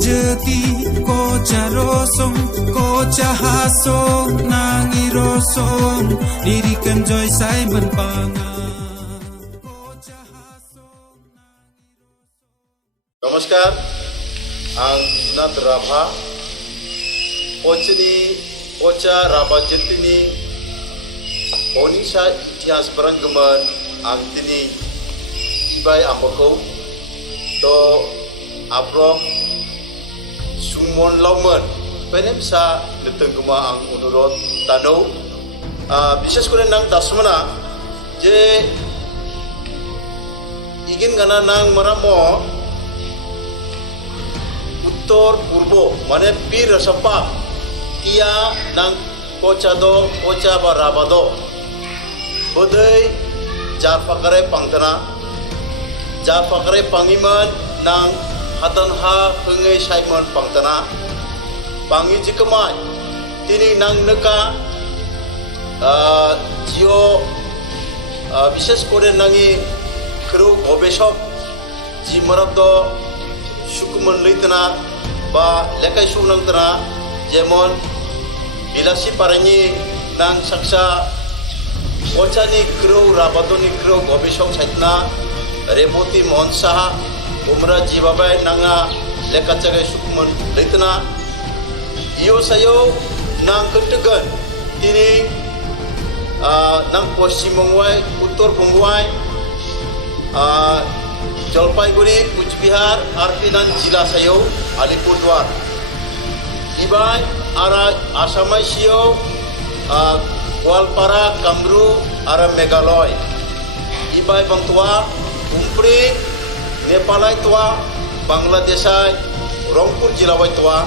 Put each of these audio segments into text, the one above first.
jeti kocha rosong kocha hasong nangi rosong dirikan joy Simon panga. Namaskar, ang Nat Rabha, Kocha Rabha Jentini, Onisha Itias Baranggaman, ang tini Ibay Ambako, to Abrom Sumon Lauman, pwede bisa ditengkuma ang unurot tanaw. Bises ko rin ng tasmana, je igin gana ng maramo, Uttor Purbo, mane pir sapa tia nang kocha ba rabado bodai jar pakare pangtana jar pakare pangiman nang hatan ha pengai Simon pangtana pangi jikemai tini nang neka jio bises kore nangi kru obesok si marabdo syukuman litna ba lekai sunang tera jemon bilasi paranyi nang saksa kocha ni kru rabato ni kru gobisong saitna reboti monsa umra jibabai nanga lekacagai sukuman litna iyo sayo nang ketegan tini nang Paschim Bangwai Uttor Bangwai Jalpaiguri, Kuchbihar, Arpinan, Jila Sayo, Alipurduar. Ibai, Ara Asamai Sio, Kualpara, Kamru, Ara Megaloy. Ibai Bangtua, Umpri, Nepalai Tua, Bangladesai, Rongpur Jilawai Tua.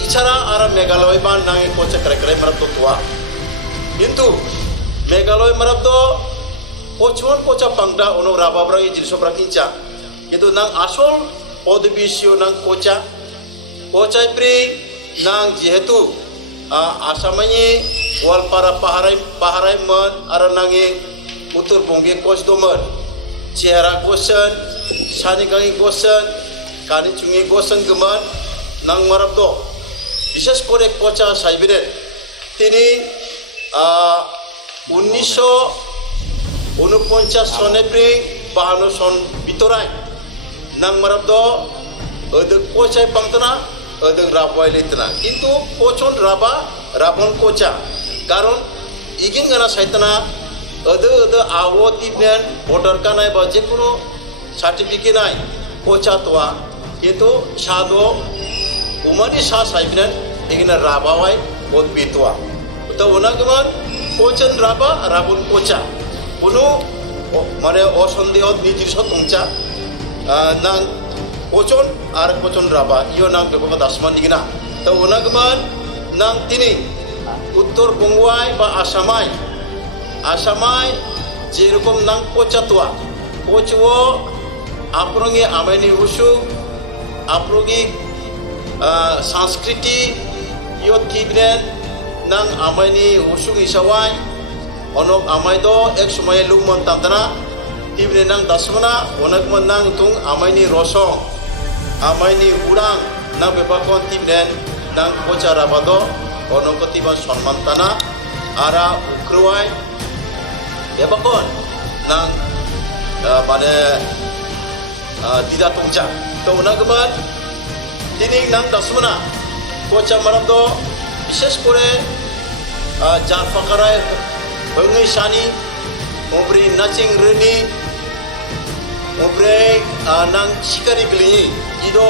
Icara Ara Megaloy Ban Nangi Kocha Krekre Marabdo Tua. Itu Megaloy Marabdo Pochuan kocha pangda ono raba brangi jilso brakinca itu nang asol odebisio nang kocha pri nang jehetu asamanya wal para paharai man ara nangi Uttor Bangge kos domer cihara kosan sani kangi kosan kani cungi kosan geman nang marabdo bises kore kocha saibire tini 1949 sone pring bahano son bitorai nang marabdo edek kocha pangtana edek rabwai litna itu kochon rabon kocha karon igin gana saitana ede awo tipnen voter kanai ba jekono certificate nai kocha toa itu sado umani sa saibnen igina rabawai bot bitwa to unageman kochen rabon kocha Puno, mana osondeot ni jirso tungca, nang kochon, arek kochon raba, iyo nang beko dasman digina. Tahu nagman, nang tini, Uttor Bangwai ba Asamai, jerukom nang kocha tua, kochwo, aprongi ameni usu, aprongi Sanskriti, iyo tibnen, nang ameni usu isawai. Onok amai do ek sumai lungmon tantana tibne nang dasmana onak mon nang tung amai ni rosong amai ni urang nang bebakon tibne nang kocha rabado onok tiban sonman tana ara ukruai bebakon nang pada tidak tungca to onak man tini nang dasmana kocha marando bises kore jar pakarai Bangai sani, ngobrol nacing reni, ngobrol nang sikari keli, itu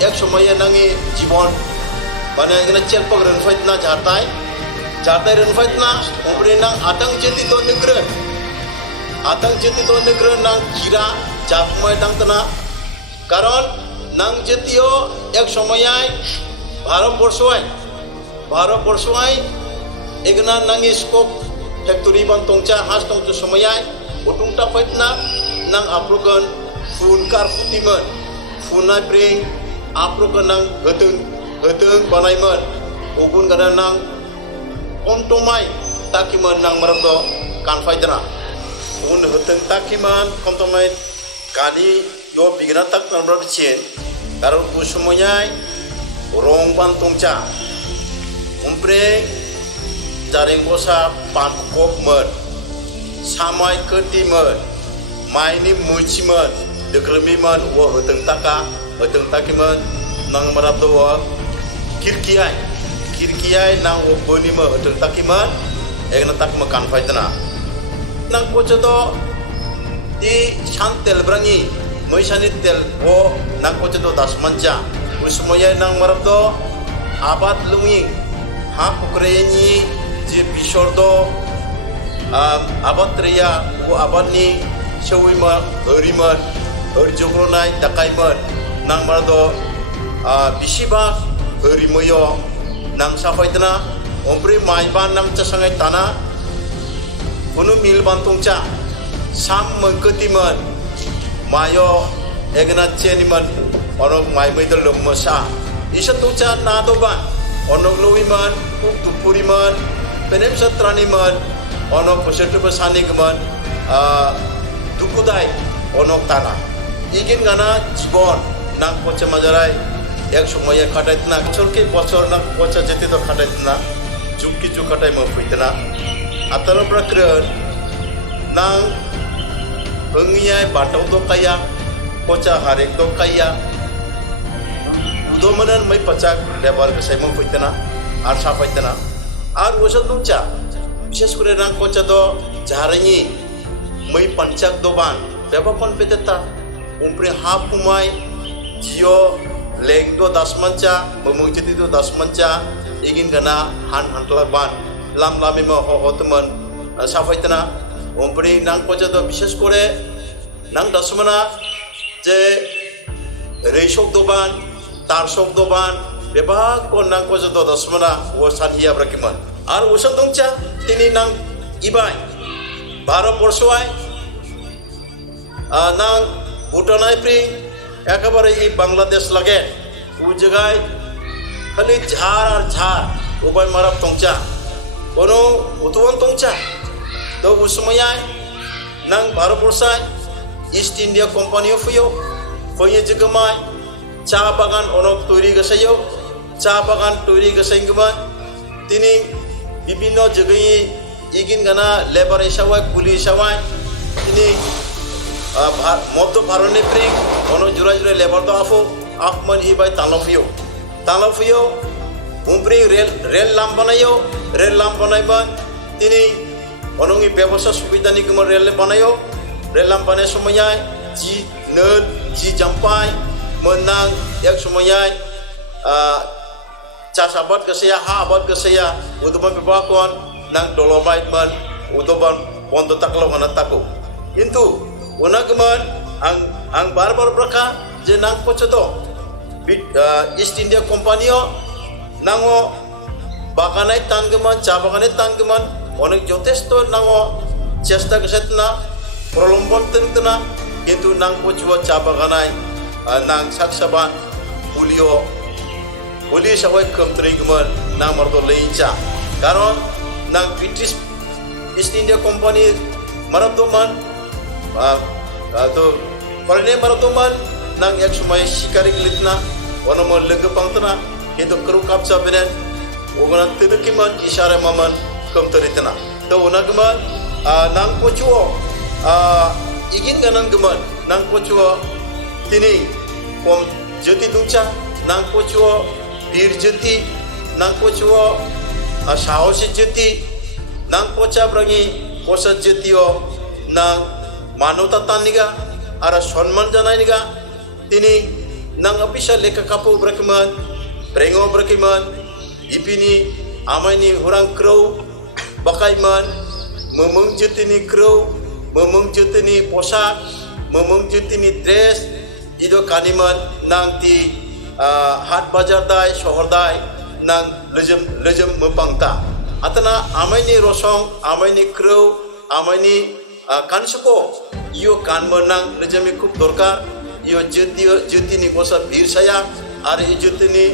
ek somaya nangi jibon, mana yang nak celpak renfait na jatai renfait na, ngobrol nang atang jeti to negara nang kira japmai tang tana, karon nang jetio ek somaya Bharat Borsuai, egna nangi skop Factory bang tongca has tongca semayai, utung tapait nang aprukan funkar putiman, funai bring aprukan nang geteng banaiman, ubun kadang nang ontomai takiman nang marabdo kanfai dana, un geteng takiman kontomai kani yo pigna tak nang marabdo cien, karon usmoyai rong ban tongcha umpre jaring bosa pan kok men samai keti men maini muci men dekremi men wo heteng taki men nang marap do kirkiai nang oboni men heteng taki men egna tak makan faitna nang kocho do di shantel brangi moisani tel wo nang kocho do dasmanja usmoyai nang marap do abat lungi ha pukreni je pisor do abat ria wo abat ni sewima heriman herjogronai takaiman nang marado bisiba herimoyo nang safaitna ompre maiban nang casangai tanah unu mil bantungca sam mengketiman mayo egna cheniman onok mai meidel lomasa isa tuca nadoban onok lowiman uk tupuriman penem satraniman onok peserta pesani keman dukudai onok tanah igin gana jibon nang pocha majarai ek সময়ে খাটাইতনা চলকে বছর না পচা যেতে তো খাটাইতনা Juki জু খাটাই মো ফইতনা আতার প্রক্রিয়া nang pengiai batau to kaya pocha harek to kaya domanan mai pacak lebar kesai mo fitna ar sa fitna ar ওসব দুচা বিশেষ করে nang pocha do jaharani mai pancak doban bebapon peteta umpre hapumai jio leng do dasmanca memujiti do dasmanca ingin gana hantlaban lam lami mo hoteman sa fitna ompre nang pocha do বিশেষ করে nang dasmana je reishok doban tarsok doban bebak ko nang pocha do dasmana o sanhiya brakiman ar ওসব দংচা তিনি nang ibai ভারতবর্ষয় nang ভুটানাই pre একেবারে এই বাংলাদেশ লাগে ও জায়গায় খালি ঝাড় আর ঝাড় উভয় মারাপ তংচা কোনো উতবন তংচা তো ও সময় nang ভারতবর্ষায় ইস্ট ইন্ডিয়া কোম্পানিও ফইয়ে জগমায় চা বাগান অনেক তৈরি গেছাইও চা বাগান তৈরি গেছাইগমান তিনি বিভিন্ন জায়গায় ইগিন গানা লেবার হিসাবে কুলি হিসাবে তিনি মধ্য ভারতনি প্রি অনেক জোড়া জোড়া লেবার তো আফমান ইবাই তালাফিও উমপ্রি রেল লাম বানাইবান তিনি অনঙ্গি ব্যবসা সুবিধা নিগম রেল বানাইও রেল লাম বানাই সময় ji jampai menang এক সময় চাষ আবাদ kesaya ha abad kesaya utuban pebakon nang dolomite man utuban pondo taklo kana tako কিন্তু ওনাগমান ang barbar braka je nang pochodo East India Company-o nango baganai tanggeman cha baganai tanggeman onek jotesto nango chesta kesetna prolombon tentena কিন্তু nang pocho cha baganai nang saksaban puli sabai komtrigman nang mardo leincha karon nang British East India Company marabdoman to parane marabdoman nang ek সময় শিকারি গলিতনা ওনমল লগে পাংতনা কিন্তু করু কাপসা বেনেন ওগনা তেদকিমান ইশারা মামান কমতরিতনা তো ওনাগমান nang pocho igin ganan geman nang pocho tini kom jati dungcha nang pocho bir jati nang pocho sahosi jati nang pocha brangi posa jatio nang মানবতার নিগা আর সম্মান জানাই নিগা তিনি নাং অফিসা লেখা কাপু ব্রকিমান প্রেঙ্গো ব্রকিমান ইপিনি আমাইনি হুরাং ক্রৌ বাকাইমান মমং জুতিনি ক্রৌ মমং জুতিনি পোশাক মমং জুতিনি ড্রেস ইদো কানিমান নাং তি হাট বাজার দায় শহর দায় নাং লজম মপাংতা আতনা আমাইনি রসং আমাইনি ক্রৌ আমাইনি kansuko iyo kan menang lejami kup dorkar iyo juti ni kosa bir saya ar iyo juti ni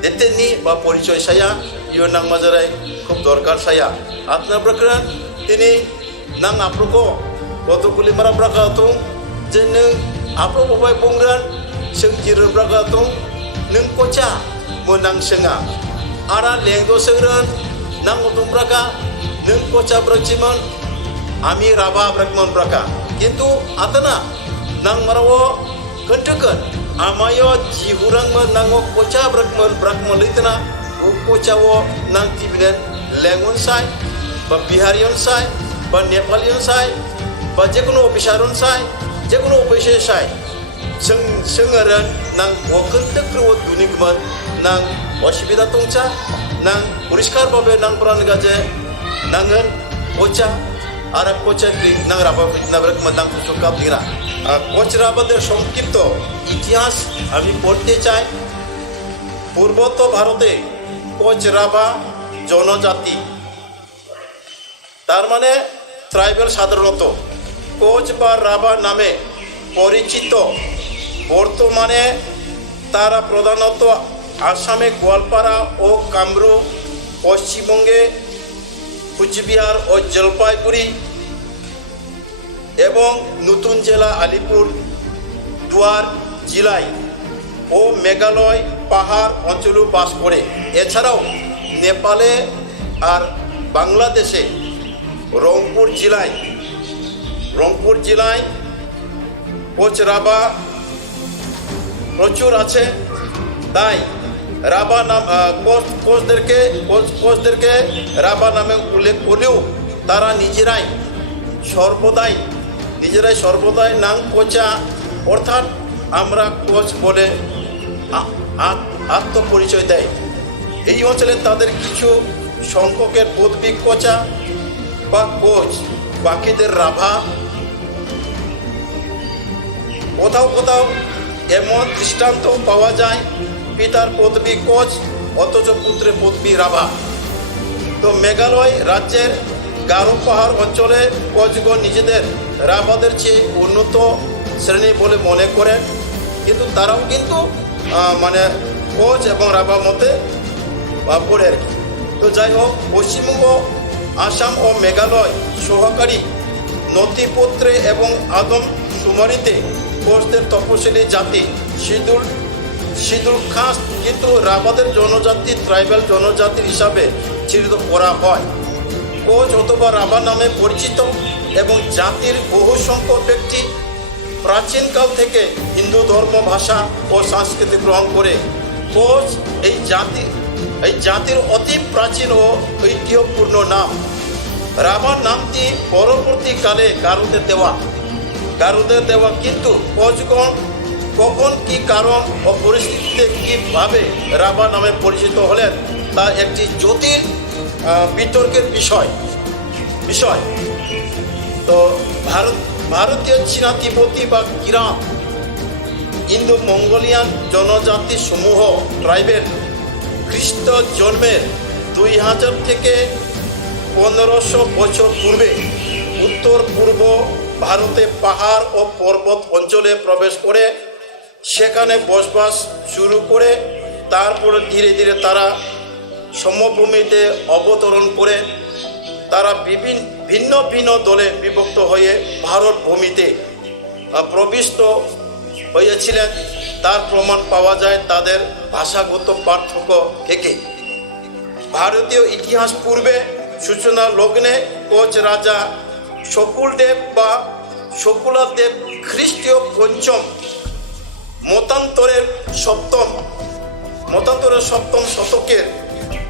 deteni ba porichoy saya iyo nang majarai kup dorkar saya apna berkeran ini nang aproko kotokuli mara braka tu jeneng apro bobai pongran seng jirbraga tong neng koca menang senga ara lengdo sengren nang utumbraga neng koca berciman ami raba brakmon braka kintu atana nang marawo kentekan amayo jihurang menango koca brakmon litna koca wo nang tibinen lengon sai ba biharion sai ba nepalion sai ba jekono bisharon sai jekono beshe sai sengaran nang wakentek ruwet dunikman nang wasibida tongca nang puriskar babe nang peran gaje nangan koca Arab koca nang raba fitna brakmon nang sokap dira coach রাবাদের সংক্ষিপ্ত ইতিহাস আমি পড়তে চাই। পূর্বত ভারতে coach রাবা জনজাতি, তার মানে ট্রাইবেল, সাধারণত কোচ বা রাবা নামে পরিচিত। বর্তমানে তারা প্রধানত আসামে গোয়ালপাড়া ও কামরূপ, পশ্চিমবঙ্গে কুচবিহার ও জলপাইগুড়ি এবং নতুন জেলা আলিপুর দুয়ার জেলায় ও মেঘালয় পাহাড় অঞ্চলেও বাস করে। এছাড়াও নেপালে আর বাংলাদেশে রংপুর জেলায় কোচ রাবা প্রচুর আছে। তাই রাবা নাম কোচদেরকে রাবা নামে উল্লেখ করলেও তারা নিজেরাই সর্বদাই নাং কোচা অর্থাৎ আমরা কোচ বলে আত্মপরিচয় দেয়। এই অঞ্চলে তাদের কিছু সংখ্যকের পদবী কোচা বা কোচ, বাকিদের রাভা। কোথাও এমন দৃষ্টান্ত পাওয়া যায় পিতার পদবী কোচ অথচ পুত্রের পদবী রাভা। তো মেঘালয় রাজ্যের গারো পাহাড় অঞ্চলে কোচগণ নিজেদের রাভাদের চেয়ে উন্নত শ্রেণী বলে মনে করেন, কিন্তু তারাও কিন্তু মানে কোচ এবং রাভা মতে পড়ে আর কি। তো যাই হোক, পশ্চিমবঙ্গ, আসাম ও মেঘালয় সহকারী নথিপত্রে এবং আদম শুমারিতে কোচদের তপশিলি জাতি শিদুল খাস কিন্তু রাভাদের জনজাতি ট্রাইবাল জনজাতি হিসাবে চিহ্নিত করা হয়। কোচ অথবা রাভা নামে পরিচিত এবং জাতির বহু সংখ্যক ব্যক্তি প্রাচীনকাল থেকে হিন্দু ধর্ম, ভাষা ও সংস্কৃতি গ্রহণ করে। কোচ এই জাতির অতি প্রাচীন ও ঐতিহ্যপূর্ণ নাম। রাভার নামটি পরবর্তীকালে গারুদের দেওয়া, কিন্তু কোচগণ কখন কি কারণ ও পরিস্থিতিতে কিভাবে রাভা নামে পরিচিত হলেন তা একটি জটিল বিতর্কের বিষয়। তো ভারতীয় চীনা তিব্বতী বা কিরাম ইন্দো মঙ্গোলিয়ান জনজাতি সমূহ ট্রাইবেল খ্রিস্ট জন্মের 2000 থেকে 1500 বছর পূর্বে উত্তর পূর্ব ভারতে পাহাড় ও পর্বত অঞ্চলে প্রবেশ করে সেখানে বসবাস শুরু করে তারপরে ধীরে ধীরে তারা সমভূমিতে অবতরণ করে তারা ভিন্ন ভিন্ন দলে বিভক্ত হয়ে ভারত ভূমিতে প্রবিষ্ট হয়েছিলেন। তার প্রমাণ পাওয়া যায় তাদের ভাষাগত পার্থক্য থেকে। ভারতীয় ইতিহাস পূর্বে সূচনা লগ্নে কোচ রাজা শকুলদেব বা শকুলাদেব খ্রিস্টীয় পঞ্চম মতান্তরের সপ্তম শতকের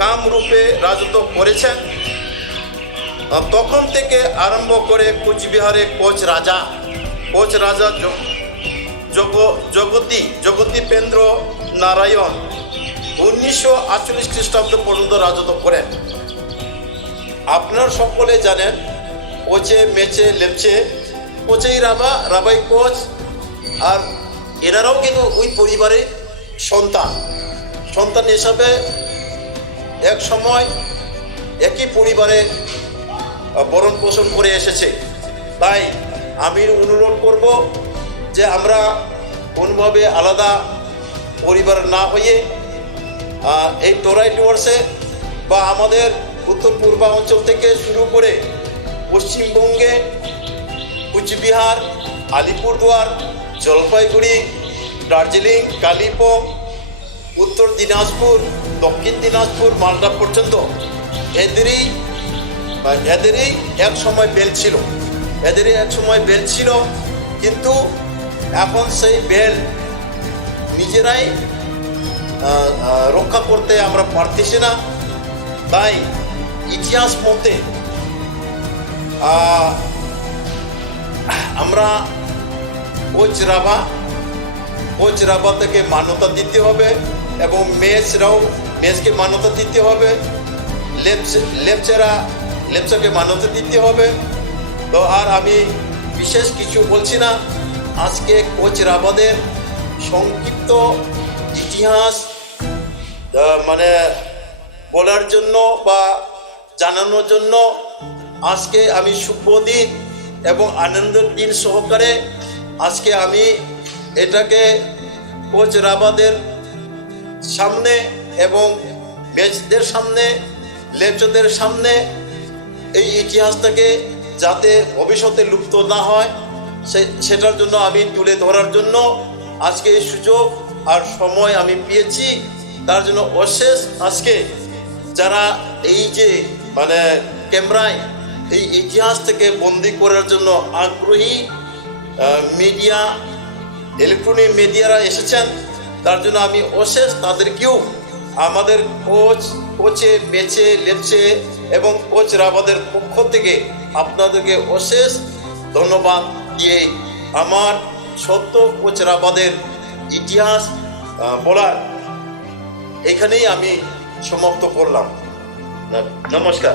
কামরূপে রাজত্ব করেছেন। তখন থেকে আরম্ভ করে কোচবিহারে কোচ রাজা জগদীপেন্দ্র নারায়ণ 1948 খ্রিস্টাব্দ পর্যন্ত রাজত্ব করেন। আপনারা সকলে জানেন কোচে মেচে লেপচে কোচেই রাবাই কোচ, আর এনারাও কিন্তু ওই পরিবারের সন্তান হিসাবে এক সময় একই পরিবারে বরণ পোষণ করে এসেছে। তাই আমি অনুরোধ করব যে আমরা কোনোভাবে আলাদা পরিবার না হয়ে এই টোরাই ডুয়ার্সে বা আমাদের উত্তর পূর্বাঞ্চল থেকে শুরু করে পশ্চিমবঙ্গে কুচবিহার, আলিপুরদুয়ার, জলপাইগুড়ি, দার্জিলিং, কালিম্পং, উত্তর দিনাজপুর, দক্ষিণ দিনাজপুর, মালদা পর্যন্ত এদেরই এক সময় বেল ছিল, কিন্তু এখন সেই বেল নিজেরাই রক্ষা করতে আমরা পারতেছি না। তাই ইতিহাস মতে আমরা কোচ রাভা থেকে মান্যতা দিতে হবে এবং মেজকে মান্যতা দিতে হবে, লেপচাকে মান্যতা দিতে হবে। তো আর আমি বিশেষ কিছু বলছি না। আজকে কোচ রাভাদের সংক্ষিপ্ত ইতিহাস মানে বলার জন্য বা জানানোর জন্য আজকে আমি শুভ দিন এবং আনন্দের দিন সহকারে আজকে আমি এটাকে কোচ রাভাদের সামনে এবং মেজদের সামনে, লেপচাদের সামনে এই ইতিহাসটাকে যাতে ভবিষ্যতে লুপ্ত না হয় সেটার জন্য আমি তুলে ধরার জন্য আজকে এই সুযোগ আর সময় আমি পেয়েছি। তার জন্য অশেষ আজকে যারা এই যে মানে ক্যামেরায় এই ইতিহাস থেকে বন্দি করার জন্য আগ্রহী মিডিয়া, ইলেকট্রনিক মিডিয়ারা এসেছেন, তার জন্য আমি অশেষ তাদেরকেও আমাদের কোচে, মেচে, লেপচে এবং কোচ রাভাদের পক্ষ থেকে আপনাদেরকে অশেষ ধন্যবাদ দিয়ে আমার সত্য কোচ রাভাদের ইতিহাস বলার এখানেই আমি সমাপ্ত করলাম। নমস্কার।